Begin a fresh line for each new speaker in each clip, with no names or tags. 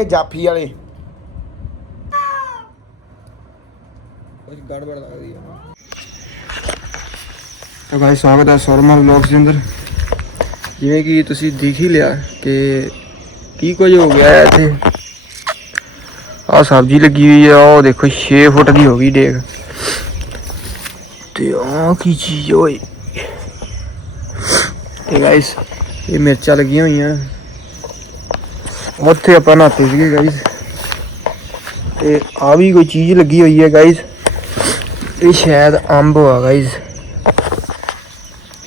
ਇਹ ਜਾਫੀ ਵਾਲੇ।
ਕੁਝ ਗੜਬੜ ਲੱਗਦੀ ਆ। ਤਾਂ ਭਾਈ ਸਵਾਗਤ ਹੈ ਸੌਰਮਾ ਵਲੌਗਸ ਦੇ ਅੰਦਰ। ਜਿਵੇਂ ਕਿ ਤੁਸੀਂ ਦੇਖ ਹੀ ਲਿਆ ਕਿ ਕੀ ਕੁਝ ਹੋ ਗਿਆ ਹੈ ਇੱਥੇ। ਆਹ ਸਬਜ਼ੀ ਲੱਗੀ ਹੋਈ ਆ ਉਹ ਦੇਖੋ 6 ਫੁੱਟ ਦੀ ਹੋ ਗਈ ਡੇਗ। ਤੇ ਆਹ ਕੀ ਚੀਜ਼ ਓਏ। ਤੇ ਗਾਇਸ ਇਹ ਮਿਰਚਾਂ ਲੱਗੀਆਂ ਹੋਈਆਂ। ਉੱਥੇ ਆਪਾਂ ਨਹਾਤੇ ਸੀਗੇ ਗਾਇਸ ਤੇ ਆ ਵੀ ਕੋਈ ਚੀਜ਼ ਲੱਗੀ ਹੋਈ ਹੈ ਗਾਇਸ ਇਹ ਸ਼ਾਇਦ ਅੰਬ ਆ ਗਾਇਸ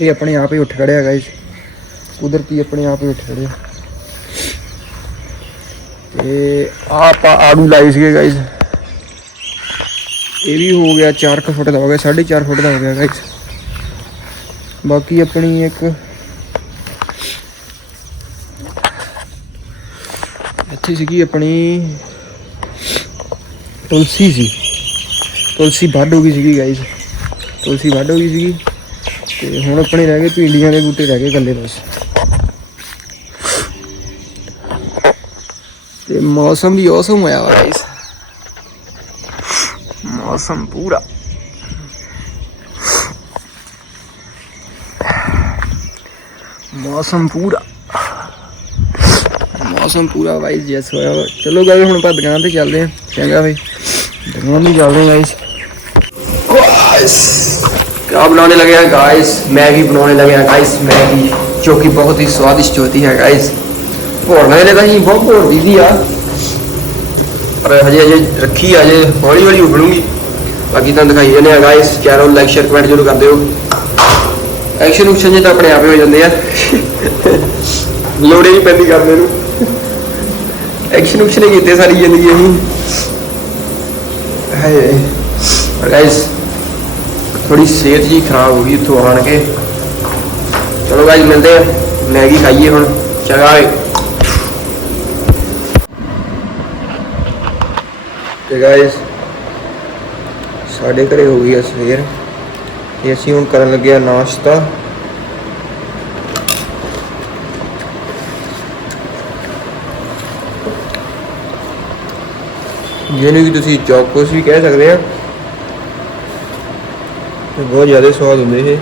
ਇਹ ਆਪਣੇ ਆਪ ਹੀ ਉੱਠ ਖੜਿਆ ਗਾਇਸ ਕੁਦਰਤੀ ਆਪਣੇ ਆਪ ਹੀ ਉੱਠ ਖੜਿਆ। ਤੇ ਆਹ ਆਪਾਂ ਆੜੂ ਲਾਏ ਸੀਗੇ ਗਾਇਸ ਇਹ ਵੀ ਹੋ ਗਿਆ 4 ਫੁੱਟ ਦਾ ਹੋ ਗਿਆ 4.5 ਫੁੱਟ ਦਾ ਹੋ ਗਿਆ ਗਾਇਸ ਬਾਕੀ ਆਪਣੀ ਇੱਕ ਇੱਥੇ ਸੀਗੀ ਆਪਣੀ ਤੁਲਸੀ ਸੀ। ਤੁਲਸੀ ਵੱਢ ਹੋ ਗਈ ਸੀਗੀ ਗਾਇਸ ਤੁਲਸੀ ਵੱਢ ਹੋ ਗਈ ਸੀਗੀ। ਤੇ ਹੁਣ ਆਪਣੇ ਰਹਿ ਗਏ ਭਿੰਡੀਆਂ ਦੇ ਬੂਟੇ ਰਹਿ ਗਏ ਗੱਲੇ ਬਸ। ਤੇ ਮੌਸਮ ਵੀ ਔਸਮ ਹੋਇਆ ਵਾ ਗਾਇਸ ਮੌਸਮ ਪੂਰਾ। ਮੌਸਮ ਪੂਰਾ। ਮੌਸਮ ਪੂਰਾ ਵਾਈਜ਼ ਜੈਸ ਹੋਇਆ ਚਲੋ ਗਾਇਸ, ਹੁਣ ਆਪਾਂ ਦੁਕਾਨ ਤੇ ਚੱਲਦੇ ਹਾਂ ਚੰਗਾ ਬਈ। ਦੁਕਾਨ ਤੇ ਚੱਲਦੇ ਗਾਇਸ। ਗਾਇਸ ਕਾ ਬਣਾਉਣੇ ਲੱਗੇ ਆ ਗਾਇਸ? ਮੈਗੀ ਬਣਾਉਣੇ ਲੱਗੇ ਆ ਗਾਇਸ। ਮੈਗੀ, ਜੋ ਕਿ ਬਹੁਤ ਹੀ ਸਵਾਦਿਸ਼ਟ ਹੁੰਦੀ ਹੈ ਗਾਇਸ। ਭੋਰਨਾ ਇਹਨੇ ਤਾਂ ਹੀ ਬਹੁਤ ਭੋਰ ਦੀ ਆ। ਪਰ ਹਜੇ ਹਜੇ ਰੱਖੀ ਆ ਜੇ ਹੌਲੀ ਹੌਲੀ ਉਬਲੂਗੀ। ਬਾਕੀ ਤੁਹਾਨੂੰ ਦਿਖਾਈ ਜਾਂਦੇ ਆ guys. Channel like share comment ਜ਼ਰੂਰ ਕਰ ਦਿਓ। ਐਕਸ਼ਨ ਉਕਸ਼ਨ ਜੇ ਤਾਂ ਆਪਣੇ ਆਪ ਹੀ ਹੋ ਜਾਂਦੇ ਆ। ਲੋੜ ਹੀ ਨਹੀਂ ਪੈਂਦੀ ਕਰਦੇ ਨੂੰ। ਐਕਸ਼ਨ ਉਕਸ਼ਨ ਕੀਤੇ ਸਾਰੀ ਜ਼ਿੰਦਗੀ ਅਸੀਂ। ਹਾਏ। ਗਾਇਸ ਥੋੜੀ ਸਿਹਤ ਜੀ ਖਰਾਬ ਹੋ ਗਈ ਇੱਥੋਂ ਆਣ ਕੇ। ਚਲੋ ਗਾਇਸ ਮਿਲਦੇ ਆ। ਮੈਗੀ ਖਾਈਏ ਹੁਣ। ਚੰਗਾ ਏ ਤੇ ਗਾਇਸ ਸਾਡੇ ਘਰੇ ਹੋ ਗਈ ਆ ਸਵੇਰ। ਤੇ ਅਸੀਂ ਹੁਣ ਕਰਨ ਲੱਗੇ ਆ ਨਾਸ਼ਤਾ। ਜਿਹਨੂੰ ਕਿ ਤੁਸੀਂ ਚੌਕਸ ਵੀ ਕਹਿ ਸਕਦੇ ਆ। ਤੇ ਬਹੁਤ ਜ਼ਿਆਦਾ ਸਵਾਦ ਹੁੰਦੇ ਇਹ।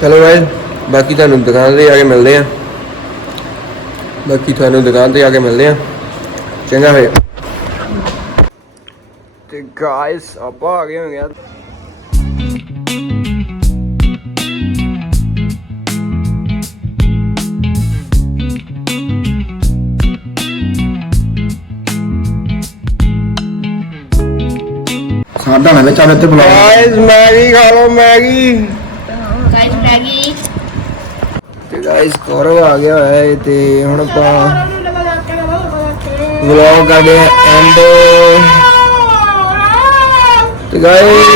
ਚਲੋ ਗਾਇਸ ਬਾਕੀ ਤੁਹਾਨੂੰ ਦੁਕਾਨ ਤੇ ਆ ਕੇ ਮਿਲਦੇ ਆ। ਬਾਕੀ ਤੁਹਾਨੂੰ ਦੁਕਾਨ ਤੇ ਆ ਕੇ ਮਿਲਦੇ ਆ। ਚੰਗਾ ਫੇ ਤੇ ਗਾਇਸ ਆਪਾਂ ਆ ਗਏ ਹੋ ਗਿਆ
ਸਾਡਾ ਨਾ ਚੱਲ ਇੱਥੇ ਬੁਲਾ
ਗਾਇਸ ਮੈਗੀ ਖਾ ਲਓ ਮੈਗੀ।
Guys Maggi.
ਤੇ ਗਾਇਸ ਕਰੋ ਆ ਗਿਆ ਹੈ ਤੇ ਹੁਣ ਆਪਾਂ ਵਲੌਗ ਕਰਦੇ ਐਂਡ ਤੇ ਗਾਇਸ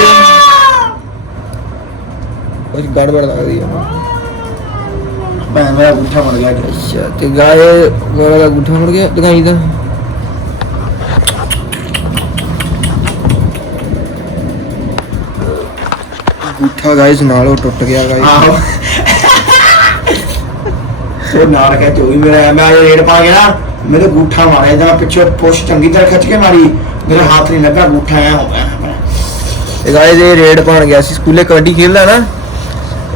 ਕੁਝ ਗੜਬੜ ਲੱਗਦੀ ਹੈ
ਭੈਣ ਮੇਰਾ ਗੁੱਠਾ ਬਣ ਗਿਆ।
ਅੱਛਾ ਤੇ ਗਾਇ ਗੋਰਾ ਦਾ ਗੁੱਠਾ ਮੁੜ ਗਿਆ। ਦਿਖਾਈ ਦਾ ਗੁੱਠਾ ਗਾਇਸ ਨਾਲੋਂ ਟੁੱਟ ਗਿਆ ਗਾਇਸ
ਆਹੋ। ਉਹ ਨਾਲ ਕਹਿ ਚੋਈ ਮੇਰਾ ਮੈਂ ਇਹ ਰੇਡ ਪਾ ਗਿਆ ਨਾ ਮੇਰੇ ਗੁੱਠਾ ਮਾਰਿਆ ਜਦ ਪਿੱਛੇ ਪੁਸ਼ ਚੰਗੀ ਤਰ੍ਹਾਂ ਖਿੱਚ ਕੇ ਮਾਰੀ। ਮੇਰੇ ਹੱਥ ਨਹੀਂ ਲੱਗਾ ਗੁੱਠਾ ਐ ਹੋ ਗਿਆ।
ਤੇ ਗਾਇਸ ਇਹ ਰੇਡ ਪਾਣ ਗਿਆ ਸੀ ਸਕੂਲੇ ਕਬੱਡੀ ਖੇਡਦਾ ਨਾ।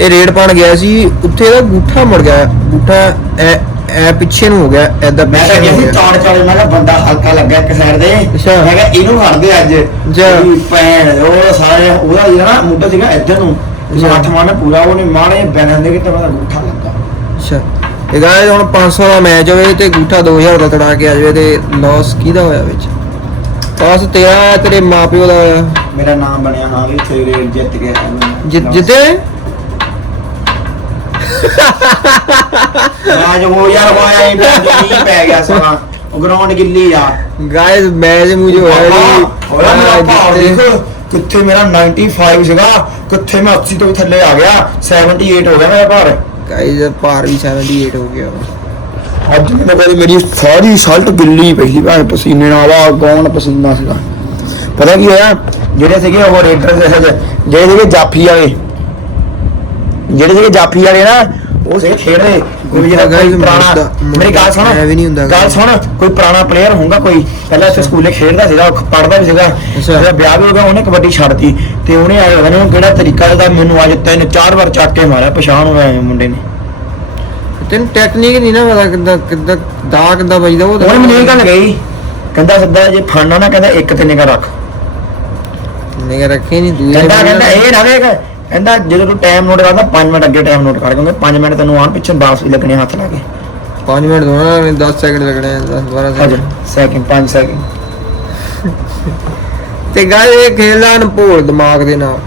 ਇਹ ਰੇਡ ਪਾਣ ਗਿਆ ਸੀ ਉੱਥੇ ਇਹਦਾ ਗੁੱਠਾ ਮੁੜ ਗਿਆ। ਗੁੱਠਾ ਐ ਐ ਪਿੱਛੇ ਨੂੰ ਹੋ ਗਿਆ ਐਦਾਂ
ਮੈਂ ਤਾਂ ਗਿਆ ਸੀ ਚੌੜ ਚੌੜ ਮੈਂ ਕਿਹਾ ਬੰਦਾ ਹਲਕਾ ਲੱਗਾ ਇੱਕ ਸਾਈਡ ਦੇ
ਅੱਛਾ।
ਮੈਂ ਕਿਹਾ ਇਹਨੂੰ ਫੜਦੇ ਅੱਜ।
ਅੱਛਾ।
ਭੈਣ ਉਹ ਸਾਰੇ ਉਹਦਾ ਜਿਹੜਾ ਨਾ ਮੁੱਢਾ ਸੀਗਾ ਇੱਧਰ ਨੂੰ
ਅੱਛਾ।
ਹੱਥ ਮਾਰਨਾ ਪੂਰਾ ਉਹਨੇ ਮਾਰੇ ਬੈਨਰ ਦੇ ਕਿ ਤੇ ਮੇਰਾ ਗੁੱਠਾ ਲੱਗਾ।
ਅੱਛਾ। ਤੇ ਗਾਇਸ ਹੁਣ 500 ਦਾ ਮੈਚ ਹੋਵੇ ਤੇ ਗੁੱਠਾ 2000 ਦਾ ਤੜਾ ਕੇ ਆ ਜਾਵੇ ਤੇ ਲਾਸ ਕਿਹਦਾ ਹੋਇਆ ਵਿੱਚ? ਪਾਸ ਤੇਰਾ ਤੇਰੇ ਮਾਪਿਓ ਦਾ ਹੋਇਆ।
ਮੇਰਾ ਨਾਮ ਬਣਿਆ ਹਾਂ ਵੀ ਰੇਡ ਜਿੱਤ ਗਿਆ।
ਜਿੱਤੇ
ਮੈਂ ਜੋ ਯਾਰ ਹੋਇਆ ਹੀ ਨਹੀਂ ਪੈ ਗਿਆ ਸਮਾਂ। ਉਹ ਗਰਾਊਂਡ ਗਿੱਲੀ ਆ।
ਗਾਇਸ ਮੈਚ ਮੁਝੇ ਹੋਇਆ ਜੀ
ਹੋਇਆ ਮੇਰਾ
ਹਾਂ,
ਭਾਰ
ਜਿੱਤੇ।
ਦੇਖ ਕਿੱਥੇ ਮੇਰਾ 95 ਸੀਗਾ ਕਿੱਥੇ ਮੈਂ 80 ਤੋਂ ਵੀ ਥੱਲੇ ਆ ਗਿਆ 78 ਹੋ ਗਿਆ ਮੇਰਾ ਭਾਰ।
ਗਾਇਸ ਭਾਰ ਵੀ 78 ਹੋ ਗਿਆ।
ਅੱਜ ਮੈਨੂੰ ਕਹਿੰਦੀ ਮੇਰੀ ਸਾਰੀ ਸ਼ਰਟ ਗਿੱਲੀ ਪਈ ਸੀ ਭਾਵੇਂ ਪਸੀਨੇ ਨਾਲ ਆ ਗੌਣ ਪਸੀਨਾ ਸੀਗਾ। ਪਤਾ ਕੀ ਹੋਇਆ? ਜਿਹੜੇ ਸੀਗੇ ਉਹ ਰੇਡਰ ਜਿਹੜੇ ਸੀਗੇ ਜਾਫੀ ਵਾਲੇ ਜਿਹੜੇ ਜਿਹੜੇ ਜਾਫੀ ਵਾਲੇ ਨਾ ਉਹ ਸੀਗੇ ਖੇਡਦੇ ਕੋਈ ਜਿਹੜਾ ਕੋਈ ਪੁਰਾਣਾ ਮੇਰੀ ਗੱਲ ਸੁਣ
ਵੀ ਨਹੀਂ ਹੁੰਦਾ
ਗੱਲ ਸੁਣ ਕੋਈ ਪੁਰਾਣਾ ਪਲੇਅਰ ਹੋਊਗਾ ਕੋਈ। ਪਹਿਲਾਂ ਇੱਥੇ ਸਕੂਲੇ ਖੇਡਦਾ ਸੀਗਾ ਪੜਦਾ ਵੀ ਸੀਗਾ। ਉਹਦਾ ਵਿਆਹ ਵੀ ਹੋ ਗਿਆ ਉਹਨੇ ਕਬੱਡੀ ਛੱਡਤੀ ਤੇ ਉਹਨੇ ਆ ਨੀ ਕਿਹੜਾ ਤਰੀਕਾ ਇਹਦਾ ਮੈਨੂੰ ਅੱਜ ਤਿੰਨ ਚਾਰ ਵਾਰ ਚੱਕ ਕੇ ਮਾਰਿਆ ਪਛਾਣ ਹੋਇਆ ਮੁੰਡੇ ਨੇ।
ਤੈਨੂੰ ਟੈਕਨੀਕ ਨਹੀਂ ਨਾ ਪਤਾ ਕਿੱਦਾਂ ਕਿੱਦਾਂ ਦਾ ਕਿੱਦਾਂ ਵੱਜਦਾ ਉਹ
ਮੈਨੂੰ ਇਹ ਗੱਲ ਕਹੀ ਕਹਿੰਦਾ ਸਿੱਧਾ ਜੇ ਫਾਨਾ ਨਾ ਕਹਿੰਦਾ ਇੱਕ ਤੇ ਨਿਗਾ ਰੱਖ।
ਨਿਗਾ ਰੱਖੇ ਨਹੀਂ
ਕਹਿੰਦਾ ਕਹਿੰਦਾ ਇਹ ਨਾ ਵੇਖ ਕਹਿੰਦਾ ਜਦੋਂ ਤੂੰ ਟਾਈਮ ਨੋਟ ਕਰਦਾ 5 ਮਿੰਟ ਅੱਗੇ ਟਾਈਮ ਨੋਟ ਕਰ ਕਿਉਂਕਿ 5 ਮਿੰਟ ਤੈਨੂੰ ਆਣ ਪਿੱਛੇ ਵਾਪਸ ਵੀ ਲੱਗਣੇ ਹੱਥ ਲਾ ਕੇ।
5 ਮਿੰਟ ਦੋਣਾ 10 ਸੈਕਿੰਡ ਲੱਗਣੇ 10 12
ਹਜਰ
ਸੈਕਿੰਡ
ਸੈਕਿੰਡ 5 ਸੈਕਿੰਡ
ਤੇ ਗੱਲ ਇਹ ਖੇਡਦਾ ਅਨਭੋਲ ਦਿਮਾਗ ਦੇ ਨਾਲ।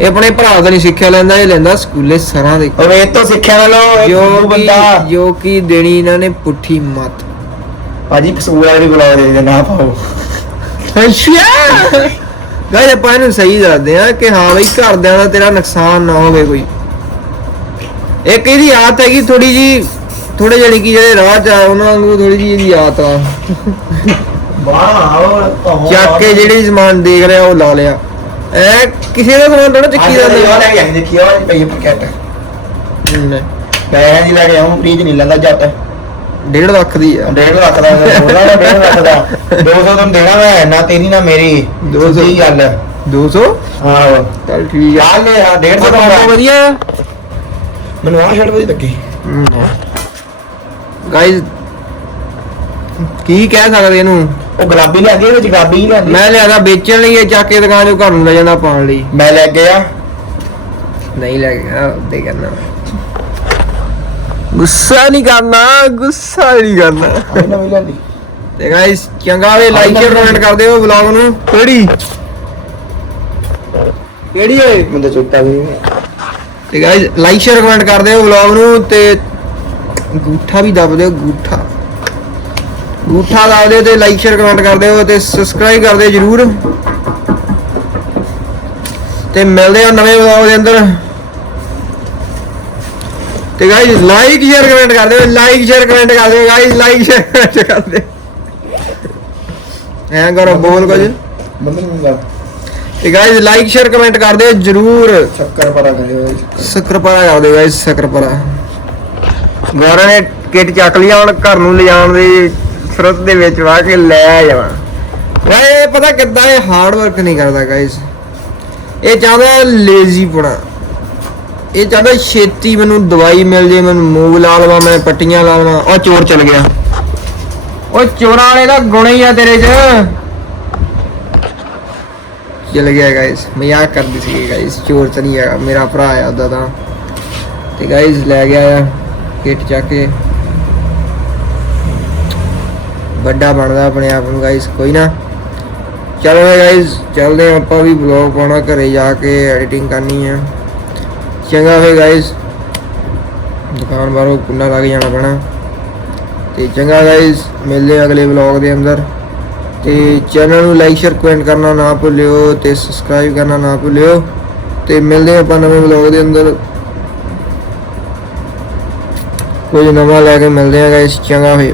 ਇਹ ਆਪਣੇ ਭਰਾ ਤੋਂ ਨਹੀਂ ਸਿੱਖਿਆ ਲੈਂਦਾ ਇਹ ਲੈਂਦਾ ਸਕੂਲੇ ਸਰਾਂ ਦੇ।
ਉਹ ਇਹ ਤੋਂ ਸਿੱਖਿਆ ਨਾ ਲਓ
ਜੋ
ਬੰਦਾ।
ਜੋ ਕਿ ਦੇਣੀ ਇਹਨਾਂ ਨੇ ਪੁੱਠੀ ਮਤ।
ਭਾਜੀ ਫਸੂਲ ਵਾਲੇ ਵੀ ਬੁਲਾ ਨਾ ਪਾਓ।
ਅੱਛਾ। ਗਾਇ ਆਪਾਂ ਇਹਨੂੰ ਸਹੀ ਦੱਸਦੇ ਆ ਕਿ ਹਾਂ ਬਈ ਘਰਦਿਆਂ ਦਾ ਤੇਰਾ ਨੁਕਸਾਨ ਨਾ ਹੋਵੇ ਕੋਈ। ਇੱਕ ਇਹਦੀ ਆਦਤ ਹੈਗੀ ਥੋੜੀ ਜੀ ਥੋੜੇ ਜਣੀ ਕੀ ਜਿਹੜੇ ਰਾਹ ਚ ਆ ਉਹਨਾਂ ਵਾਂਗੂ ਥੋੜੀ ਜੀ ਇਹਦੀ ਆਦਤ ਆ।
ਬਾਹਰ
ਚੱਕ ਕੇ ਜਿਹੜੀ ਸਮਾਨ ਦੇਖ ਰਿਹਾ ਉਹ ਲਾ ਲਿਆ। ਐ ਕਿਸੇ ਦਾ ਸਮਾਨ ਥੋੜਾ ਚੱਕੀ
ਦਾ
ਜਾਂਦਾ।
ਲੈ ਕੇ ਆਈ ਦੇਖੀ ਉਹ ਪਈ ਪੈਕੇਟ ਪੈਸੇ ਦੀ ਲੈ ਕੇ ਆਉਂ ਫ੍ਰੀਜ ਨਹੀਂ ਲੈਂਦਾ ਜੱਟ।
ਡੇਢ ਲੱਖ ਦੀ ਆ।
1.5 ਲੱਖ ਦਾ ਉਹਨਾਂ ਦਾ 1.5 ਲੱਖ ਦਾ। 200 ਤੈਨੂੰ ਦੇਣਾ ਮੈਂ ਨਾ ਤੇਰੀ ਨਾ ਮੇਰੀ।
200
ਸਿੱਧੀ ਗੱਲ
200
ਹਾਂ
ਚੱਲ ਠੀਕ ਆ।
ਲੈ ਆ 150 ਦਾ
ਵਧੀਆ
ਮੈਨੂੰ ਆਹ ਸ਼ਰਟ ਵਧੀਆ ਲੱਗੀ।
ਗਾਇਜ਼ ਕੀ ਕਹਿ ਸਕਦੇ ਇਹਨੂੰ?
ਉਹ ਗੁਲਾਬੀ ਲਿਆਂਦੀ ਇਹਦੇ ਵਿੱਚ ਗੁਲਾਬੀ ਲਿਆਂਦੀ
ਮੈਂ ਲਿਆਦਾ ਵੇਚਣ ਲਈ ਇਹ ਚੱਕ ਕੇ ਦੁਕਾਨ ਚੋਂ ਘਰ ਨੂੰ ਲੈ ਜਾਂਦਾ ਪਾਉਣ ਲਈ।
ਮੈਂ ਲੈ ਗਿਆ
ਨਹੀਂ ਲੈ ਗਿਆ ਉੱਤੇ ਕਰਨਾ। ਗੁੱਸਾ ਨਹੀਂ ਕਰਨਾ ਗੁੱਸਾ ਨਹੀਂ ਕਰਨਾ। ਤੇ ਗਾਇਸ ਚੰਗਾ ਵੇ ਲਾਈਕ ਸ਼ੇਅਰ ਕਮੈਂਟ ਕਰ ਦਿਓ ਵਲੌਗ ਨੂੰ। ਕਿਹੜੀ? ਕਿਹੜੀ ਓਏ
ਤਾਂ ਚੁੱਕਤਾ ਵੀ ਨਹੀਂ
ਤੇ ਗਾਇਸ ਲਾਈਕ ਸ਼ੇਅਰ ਕਮੈਂਟ ਕਰ ਦਿਓ ਵਲੌਗ ਨੂੰ ਤੇ ਗੂਠਾ ਵੀ ਦਬ ਦਿਓ ਗੂਠਾ। ਗੂਠਾ ਦਬ ਦਿਓ ਤੇ ਲਾਈਕ ਸ਼ੇਅਰ ਕਮੈਂਟ ਕਰ ਦਿਓ ਤੇ ਸਬਸਕ੍ਰਾਈਬ ਕਰ ਦਿਓ ਜਰੂਰ। ਤੇ ਮਿਲਦੇ ਆ ਨਵੇਂ ਵਲੌਗ ਦੇ ਅੰਦਰ। ਤੇ ਗਾਇਸ ਲਾਈਕ ਸ਼ੇਅਰ ਕਮੈਂਟ ਕਰ ਦਿਓ ਲਾਈਕ ਸ਼ੇਅਰ ਕਮੈਂਟ ਕਰ ਦਿਓ ਗਾਇਸ ਲਾਈਕ ਸ਼ੇਅਰ ਕਮੈਂਟ ਕਰ ਦਿਓ। ਐਂ ਕਰੋ, ਬੋਲ ਕੁਝ।
ਮੰਮੀ ਨੂੰ ਲਾ
ਤੇ ਗਾਇਸ ਲਾਈਕ ਸ਼ੇਅਰ ਕਮੈਂਟ ਕਰ ਦਿਓ, ਜਰੂਰ।
ਚੱਕਰ ਪਰਾ ਕਰਿਓ
ਸਕਰਪਰਾ ਕਰ ਦਿਓ ਗਾਇਸ ਸਕਰਪਰਾ। ਗੌਰਾਂ ਨੇ ਕਿਟ ਚੱਕ ਲਿਆ ਹੁਣ ਘਰ ਨੂੰ ਲਿਜਾਣ ਦੀ ਸਰਤ ਦੇ ਵਿੱਚ ਵਾ ਕੇ ਲੈ ਜਾਵਾਂ। ਗਾਇਸ ਪਤਾ ਕਿੱਦਾਂ ਇਹ ਹਾਰਡ ਵਰਕ ਨਹੀਂ ਕਰਦਾ ਗਾਇਸ ਇਹ ਚਾਹਦਾ ਲੇਜ਼ੀ ਪਣਾ। ਇਹ ਚਾਹਦਾ ਛੇਤੀ ਮੈਨੂੰ ਦਵਾਈ ਮਿਲ ਜੇ, ਮੈਨੂੰ ਮੂਵ ਲਾ ਲਵਾਂ, ਮੈਂ ਪੱਟੀਆਂ ਲਾ ਲਵਾਂ। ਉਹ ਚੋਰ ਚਲ ਗਿਆ। ਉਹ ਚੋਰਾਂ ਵਾਲੇ ਦਾ ਗੁਣ ਹੀ ਆ ਤੇਰੇ 'ਚ। ਚਲ ਗਿਆ ਗਾਇਸ ਮਜ਼ਾਕ ਕਰਦੀ ਸੀ ਗਾਇਸ ਚੋਰ ਤਾਂ ਨਹੀਂ ਹੈਗਾ, ਮੇਰਾ ਭਰਾ ਆ ਉਹਦਾ ਤਾਂ। ਤੇ ਗਾਇਸ ਲੈ ਗਿਆ ਆ ਕਿਟ ਚੱਕ ਕੇ। ਵੱਡਾ ਬਣਦਾ ਆਪਣੇ ਆਪ ਨੂੰ ਗਾਇਸ ਕੋਈ ਨਾ। ਚਲੋ ਗਾਇਸ ਚੱਲਦੇ ਹਾਂ ਆਪਾਂ ਵੀ ਵਲੌਗ ਪਾਉਣਾ, ਘਰੇ ਜਾ ਕੇ ਐਡੀਟਿੰਗ ਕਰਨੀ ਆ। ਚੰਗਾ ਫੇ ਗਾਇਸ ਦੁਕਾਨ ਬਾਹਰੋਂ ਕੁੰਡਾ ਲਾ ਕੇ ਜਾਣਾ ਪੈਣਾ। ਤੇ ਚੰਗਾ ਗਾਇਸ ਮਿਲਦੇ ਹਾਂ ਅਗਲੇ ਵਲੌਗ ਦੇ ਅੰਦਰ। ਤੇ ਚੈਨਲ ਨੂੰ ਲਾਈਕ ਸ਼ੇਅਰ ਕਮੈਂਟ ਕਰਨਾ ਨਾ ਭੁੱਲਿਓ ਤੇ ਸਬਸਕ੍ਰਾਈਬ ਕਰਨਾ ਨਾ ਭੁੱਲਿਓ। ਤੇ ਮਿਲਦੇ ਹਾਂ ਆਪਾਂ ਨਵੇਂ ਵਲੌਗ ਦੇ ਅੰਦਰ। ਕੋਈ ਨਵਾਂ ਲੈ ਕੇ ਮਿਲਦੇ ਹਾਂ ਗਾਇਸ ਚੰਗਾ ਹੋਏ।